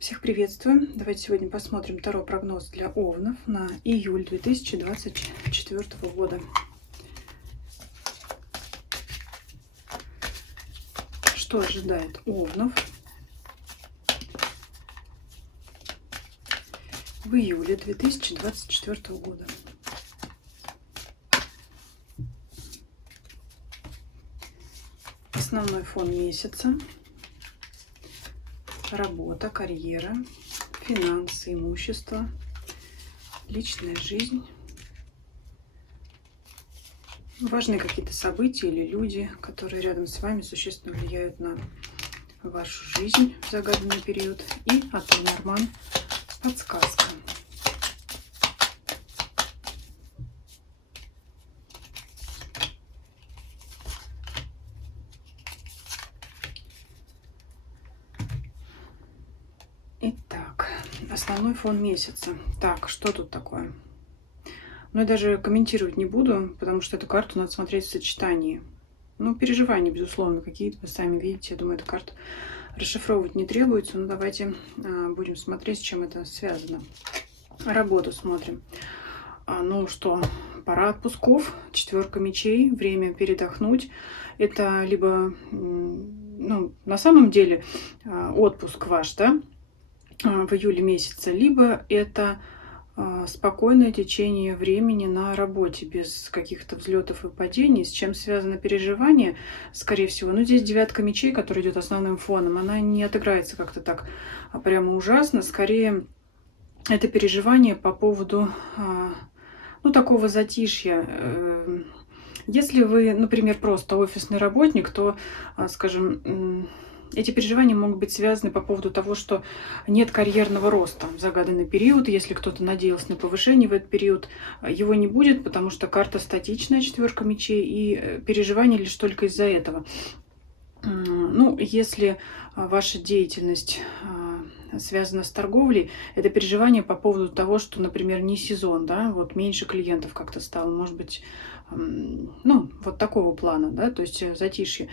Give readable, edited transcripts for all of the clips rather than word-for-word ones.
Всех приветствую! Давайте сегодня посмотрим Таро прогноз для Овнов на июль 2024 года. Что ожидает Овнов в июле 2024 года? Основной фон месяца. Работа, карьера, финансы, имущество, личная жизнь. Важные какие-то события или люди, которые рядом с вами существенно влияют на вашу жизнь в загаданный период. И от Ленорман подсказка. Итак, основной фон месяца. Так, что тут такое? Ну, я даже комментировать не буду, потому что эту карту надо смотреть в сочетании. Ну, переживания, безусловно, какие-то вы сами видите. Я думаю, эту карту расшифровывать не требуется. Но давайте будем смотреть, с чем это связано. Работу смотрим. Ну что, пора отпусков. 4 мечей, время передохнуть. Это либо, ну, на самом деле отпуск ваш, да, в июле месяце, либо это спокойное течение времени на работе, без каких-то взлетов и падений. С чем связано переживание, скорее всего. Ну, здесь 9 мечей, которая идет основным фоном, она не отыграется как-то так прямо ужасно. Скорее, это переживание по поводу, ну, такого затишья. Если вы, например, просто офисный работник, то, скажем, эти переживания могут быть связаны по поводу того, что нет карьерного роста в загаданный период. Если кто-то надеялся на повышение в этот период, его не будет, потому что карта статичная, 4 мечей, и переживания лишь только из-за этого. Ну, если ваша деятельность связана с торговлей, это переживание по поводу того, что, например, не сезон, да, вот меньше клиентов как-то стало, может быть, ну, вот такого плана, да, то есть затишье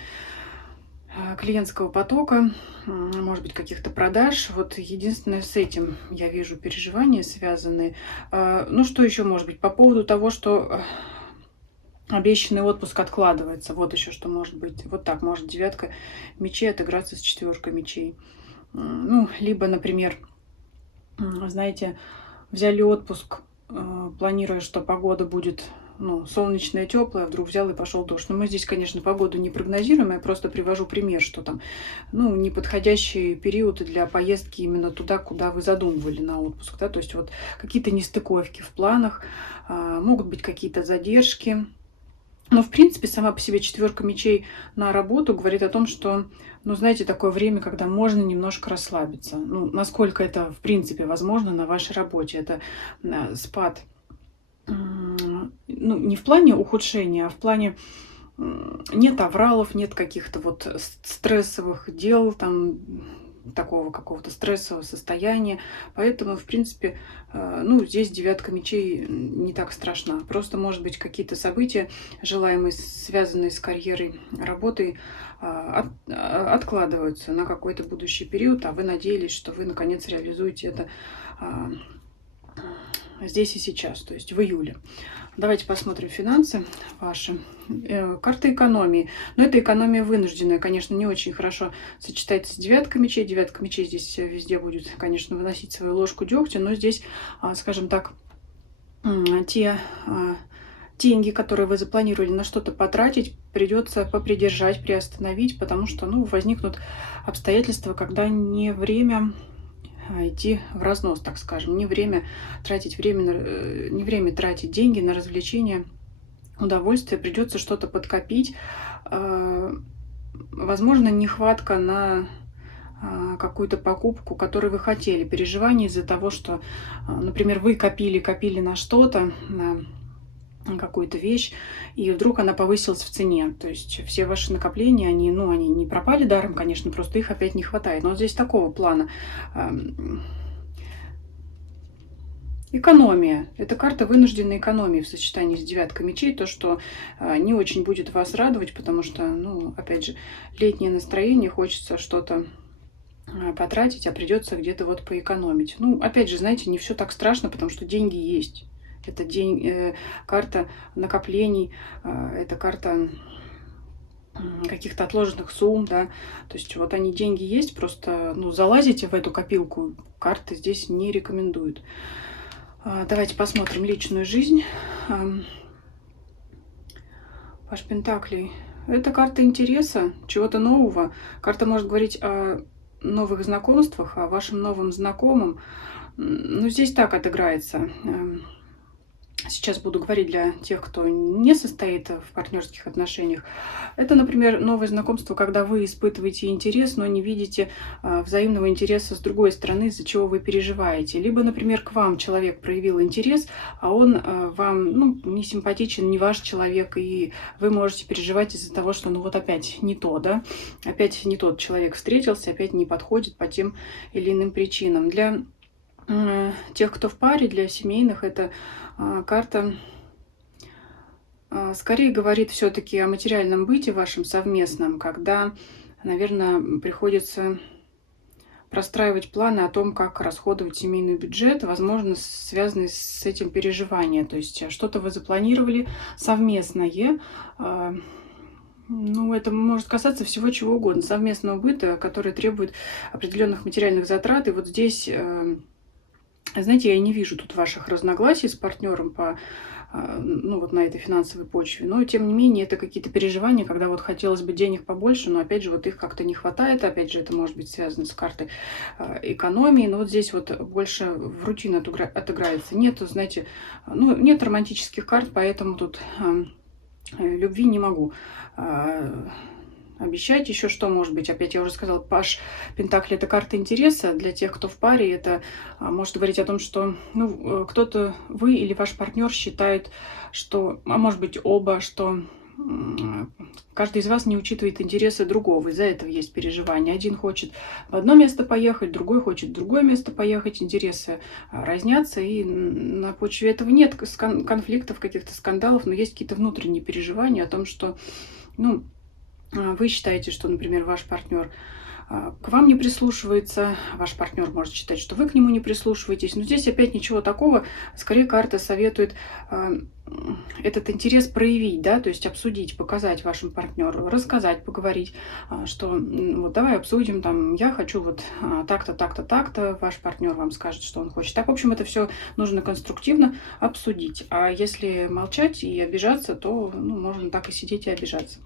клиентского потока, может быть, каких-то продаж. Вот единственное, с этим я вижу переживания связанные. Ну, что еще может быть? По поводу того, что обещанный отпуск откладывается. Вот еще что может быть. Вот так может 9 мечей отыграться с 4 мечей. Ну, либо, например, знаете, взяли отпуск, планируя, что погода будет, ну, солнечная, теплая, вдруг взял и пошел дождь. Но мы здесь, конечно, погоду не прогнозируем, я просто привожу пример, что там, ну, неподходящие периоды для поездки именно туда, куда вы задумывали на отпуск, да, то есть вот какие-то нестыковки в планах, могут быть какие-то задержки. Но, в принципе, сама по себе 4 мечей на работу говорит о том, что, ну, знаете, такое время, когда можно немножко расслабиться. Ну, насколько это, в принципе, возможно на вашей работе. Это спад, ну, не в плане ухудшения, а в плане нет авралов, нет каких-то вот стрессовых дел, там, такого какого-то стрессового состояния. Поэтому, в принципе, ну, здесь 9 мечей не так страшна. Просто, может быть, какие-то события, желаемые, связанные с карьерой, работой, откладываются на какой-то будущий период, а вы надеялись, что вы, наконец, реализуете это здесь и сейчас, то есть в июле. Давайте посмотрим финансы ваши. Карта экономии. Но это экономия вынужденная. Конечно, не очень хорошо сочетается с 9 мечей. 9 мечей здесь везде будет, конечно, выносить свою ложку дегтя. Но здесь, скажем так, те деньги, которые вы запланировали на что-то потратить, придется попридержать, приостановить, потому что, ну, возникнут обстоятельства, когда не время идти в разнос, так скажем, не время тратить не время тратить деньги на развлечения, удовольствие, придется что-то подкопить. Возможно, нехватка на какую-то покупку, которую вы хотели, переживание из-за того, что, например, вы копили на что-то, на какую-то вещь, и вдруг она повысилась в цене. То есть все ваши накопления, они, ну, они не пропали даром, конечно, просто их опять не хватает. Но здесь такого плана. Экономия. Это карта вынужденной экономии в сочетании с 9 мечей. То, что не очень будет вас радовать, потому что, ну, опять же, летнее настроение, хочется что-то потратить, а придется где-то вот поэкономить. Ну, опять же, знаете, не все так страшно, потому что деньги есть. Это карта накоплений, это карта каких-то отложенных сумм, да. То есть вот они, деньги есть, просто, ну, залазите в эту копилку, карты здесь не рекомендуют. Давайте посмотрим личную жизнь. Паж Пентаклей. Это карта интереса, чего-то нового. Карта может говорить о новых знакомствах, о вашем новом знакомом. Ну, здесь так отыграется. Сейчас буду говорить для тех, кто не состоит в партнерских отношениях. Это, например, новое знакомство, когда вы испытываете интерес, но не видите взаимного интереса с другой стороны, из-за чего вы переживаете. Либо, например, к вам человек проявил интерес, а он вам, ну, не симпатичен, не ваш человек, и вы можете переживать из-за того, что, ну, вот опять не то, да, опять не тот человек встретился, опять не подходит по тем или иным причинам. Для тех, кто в паре, для семейных, это карта скорее говорит все-таки о материальном быте вашем совместном, когда, наверное, приходится простраивать планы о том, как расходовать семейный бюджет, возможно, связанные с этим переживания. То есть что-то вы запланировали совместное, ну, это может касаться всего чего угодно, совместного быта, который требует определенных материальных затрат. И вот здесь, знаете, я и не вижу тут ваших разногласий с партнером по, ну, вот на этой финансовой почве. Но, тем не менее, это какие-то переживания, когда вот хотелось бы денег побольше, но, опять же, вот их как-то не хватает. Опять же, это может быть связано с картой экономии. Но вот здесь вот больше в рутину отыграется. Нет, знаете, ну, нет романтических карт, поэтому тут любви не могу обещать. Еще что может быть? Опять я уже сказала, Паж Пентакли — это карта интереса. Для тех, кто в паре, это может говорить о том, что, ну, кто-то, вы или ваш партнер считает, что, а может быть оба, что каждый из вас не учитывает интересы другого. Из-за этого есть переживания. Один хочет в одно место поехать, другой хочет в другое место поехать. Интересы разнятся, и на почве этого нет конфликтов, каких-то скандалов, но есть какие-то внутренние переживания о том, что, ну, вы считаете, что, например, ваш партнер к вам не прислушивается, ваш партнер может считать, что вы к нему не прислушиваетесь. Но здесь опять ничего такого. Скорее, карта советует этот интерес проявить, да, то есть обсудить, показать вашему партнеру, рассказать, поговорить, что вот давай обсудим, там, я хочу вот так-то, так-то, так-то, ваш партнер вам скажет, что он хочет. Так, в общем, это все нужно конструктивно обсудить. А если молчать и обижаться, то, ну, можно так и сидеть и обижаться.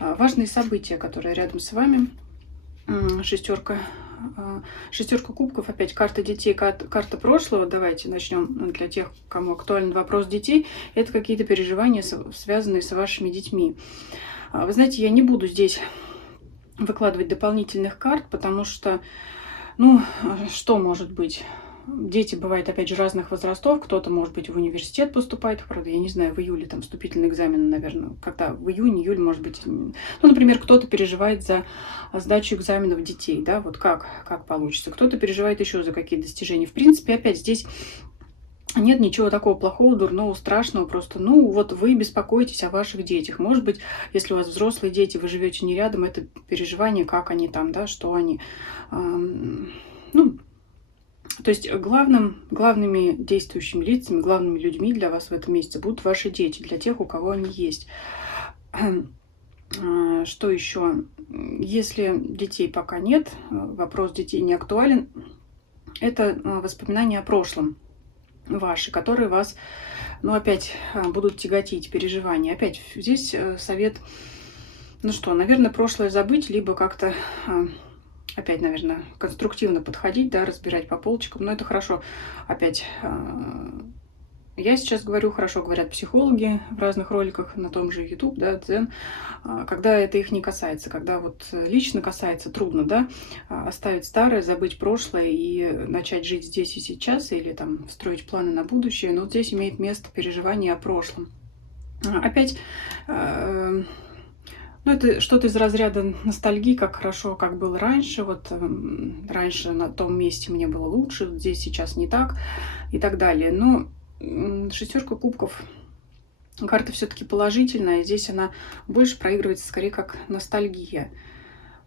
Важные события, которые рядом с вами. Шестерка кубков, опять карта детей, карта прошлого. Давайте начнем для тех, кому актуален вопрос детей. Это какие-то переживания, связанные с вашими детьми. Вы знаете, я не буду здесь выкладывать дополнительных карт, потому что, ну, что может быть? Дети бывают, опять же, разных возрастов. Кто-то, может быть, в университет поступает. Правда, я не знаю, в июле там вступительные экзамены, наверное, когда в июль, может быть. Ну, например, кто-то переживает за сдачу экзаменов детей, да, вот как получится. Кто-то переживает еще за какие достижения. В принципе, опять здесь нет ничего такого плохого, дурного, страшного. Просто, ну, вот вы беспокоитесь о ваших детях. Может быть, если у вас взрослые дети, вы живете не рядом, это переживание, как они там, да, что они, ну, то есть главными действующими лицами, главными людьми для вас в этом месяце будут ваши дети, для тех, у кого они есть. Что еще? Если детей пока нет, вопрос детей не актуален, это воспоминания о прошлом ваши, которые вас, ну, опять будут тяготить, переживания. Опять здесь совет, ну что, наверное, прошлое забыть, либо как-то опять, наверное, конструктивно подходить, да, разбирать по полочкам. Но это хорошо. Опять, я сейчас говорю, хорошо говорят психологи в разных роликах, на том же YouTube, да, Дзен, когда это их не касается, когда вот лично касается, трудно, да, оставить старое, забыть прошлое и начать жить здесь и сейчас, или там строить планы на будущее. Но вот здесь имеет место переживание о прошлом. Опять, ну, это что-то из разряда ностальгии, как хорошо, как было раньше. Вот раньше на том месте мне было лучше, здесь сейчас не так и так далее. Но шестерка кубков, карта все-таки положительная. Здесь она больше проигрывается скорее как ностальгия.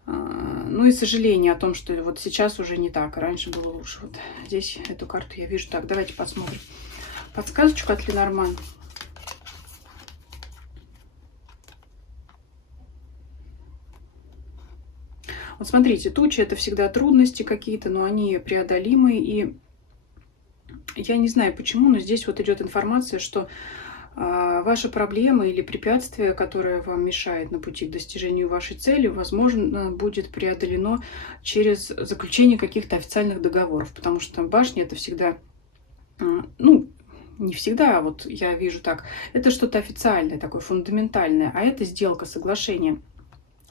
Ну и сожаление о том, что вот сейчас уже не так, а раньше было лучше. Вот здесь эту карту я вижу. Так, давайте посмотрим. Подсказочку от Ленорман. Вот смотрите, тучи — это всегда трудности какие-то, но они преодолимые. И я не знаю почему, но здесь вот идет информация, что ваша проблема или препятствие, которое вам мешает на пути к достижению вашей цели, возможно, будет преодолено через заключение каких-то официальных договоров. Потому что башня — это всегда, ну, не всегда, а вот я вижу так, это что-то официальное, такое фундаментальное, а это сделка, соглашение.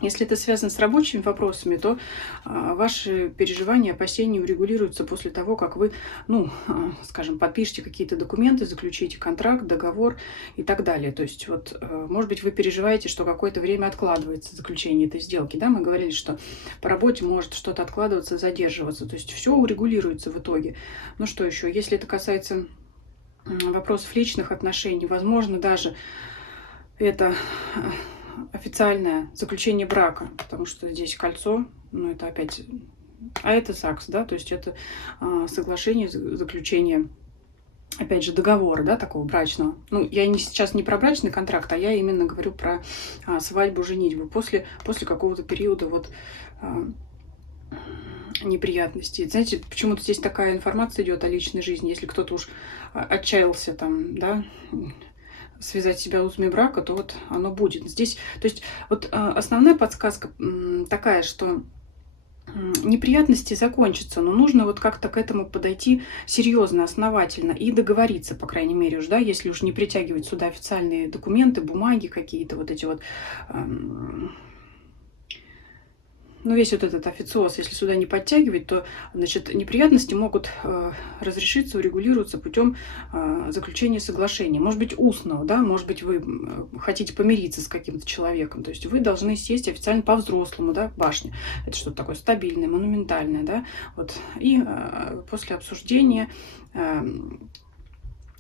Если это связано с рабочими вопросами, то ваши переживания, опасения урегулируются после того, как вы, ну, скажем, подпишете какие-то документы, заключите контракт, договор и так далее. То есть, вот, может быть, вы переживаете, что какое-то время откладывается заключение этой сделки. Да? Мы говорили, что по работе может что-то откладываться, задерживаться. То есть, все урегулируется в итоге. Ну что еще? Если это касается вопросов личных отношений, возможно, даже это официальное заключение брака, потому что здесь кольцо, ну это опять, а это ЗАГС, да, то есть это соглашение, заключение, опять же, договора, да, такого брачного. Ну, я сейчас не про брачный контракт, а я именно говорю про свадьбу, женитьбу после какого-то периода вот неприятностей. Знаете, почему-то здесь такая информация идет о личной жизни, если кто-то уж отчаялся там, да, связать себя узами брака, то вот оно будет. Здесь, то есть, вот основная подсказка такая, что неприятности закончатся, но нужно вот как-то к этому подойти серьезно, основательно и договориться, по крайней мере, уж, да, если уж не притягивать сюда официальные документы, бумаги какие-то, вот эти вот, ну, весь вот этот официоз, если сюда не подтягивать, то, значит, неприятности могут разрешиться, урегулироваться путем заключения соглашения. Может быть, устного, да, может быть, вы хотите помириться с каким-то человеком. То есть вы должны сесть официально по-взрослому, да, башня. Это что-то такое стабильное, монументальное, да. Вот. И после обсуждения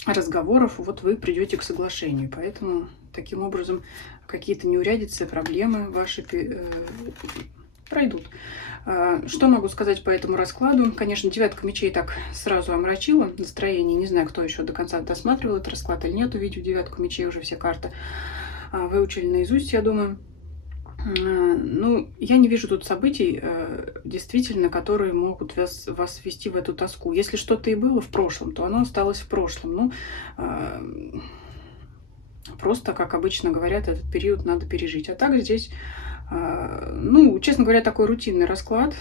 разговоров вот вы придете к соглашению. Поэтому таким образом какие-то неурядицы, проблемы ваши пройдут. Что могу сказать по этому раскладу? Конечно, девятка мечей так сразу омрачила настроение. Не знаю, кто еще до конца досматривал этот расклад или нет. Увидев девятку мечей, уже все карты выучили наизусть, я думаю. Ну, я не вижу тут событий, действительно, которые могут вас ввести в эту тоску. Если что-то и было в прошлом, то оно осталось в прошлом. Ну, просто, как обычно говорят, этот период надо пережить. А так здесь, ну, честно говоря, такой рутинный расклад.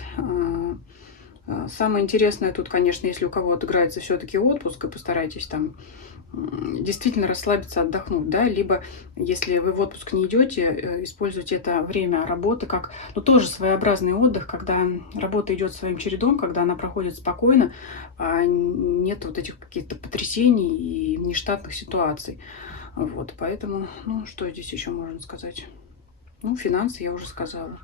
Самое интересное тут, конечно, если у кого отыграется все-таки отпуск, и постарайтесь там действительно расслабиться, отдохнуть, да, либо если вы в отпуск не идете, используйте это время работы как, ну, тоже своеобразный отдых, когда работа идет своим чередом, когда она проходит спокойно, нет вот этих каких-то потрясений и нештатных ситуаций. Вот, поэтому, ну, что здесь еще можно сказать? Ну, финансы я уже сказала.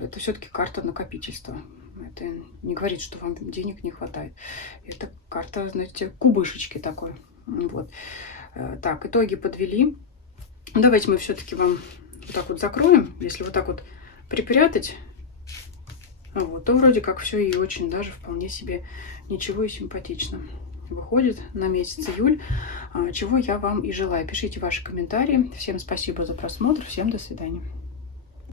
Это все-таки карта накопительства. Это не говорит, что вам денег не хватает. Это карта, знаете, кубышечки такой. Вот. Так, итоги подвели. Давайте мы все-таки вам вот так вот закроем. Если вот так вот припрятать, вот, то вроде как все и очень даже вполне себе ничего и симпатично выходит на месяц июль, чего я вам и желаю. Пишите ваши комментарии. Всем спасибо за просмотр. Всем до свидания.